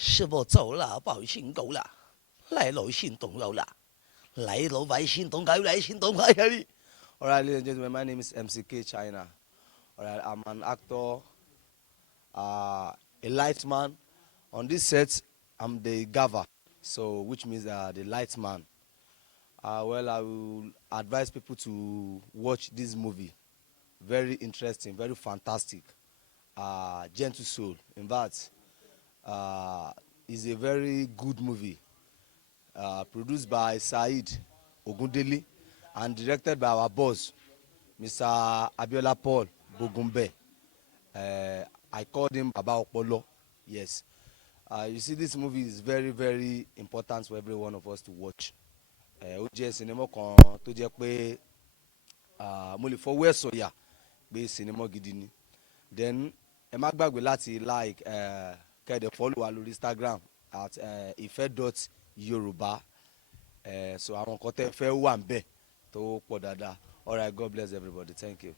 师傅走了，报信够了，来路行动有了，来路外行动该来行动快点。Alright, ladies and gentlemen, my name is MCK China. Alright, I'm an actor, a light man. On this set, I'm the gava, so which means the light man. Well, I will advise people to watch this movie. Very interesting, very fantastic. Gentle Soul. In fact, uh, is a very good movie. Produced by Said Ogundeli and directed by our boss, Mr. Abiola Paul Bogumbe. I called him Baba Opolo. Yes. You see, this movie is very, very important for every one of us to watch. Ó jẹ́ sinimá kan tó jẹ́ pé mo lè fọwọ́ ẹ̀ sọ̀yà pé sinimá gidi ni. Then ẹ má gbàgbé láti like kẹ́ẹ̀dẹ̀ follow wa lórí Instagram at ife.yoruba. So àwọn nǹkan tẹ́ fẹ́ wà ń bẹ̀ tó pọ̀ dáadáa. All right, God bless everybody. Thank you.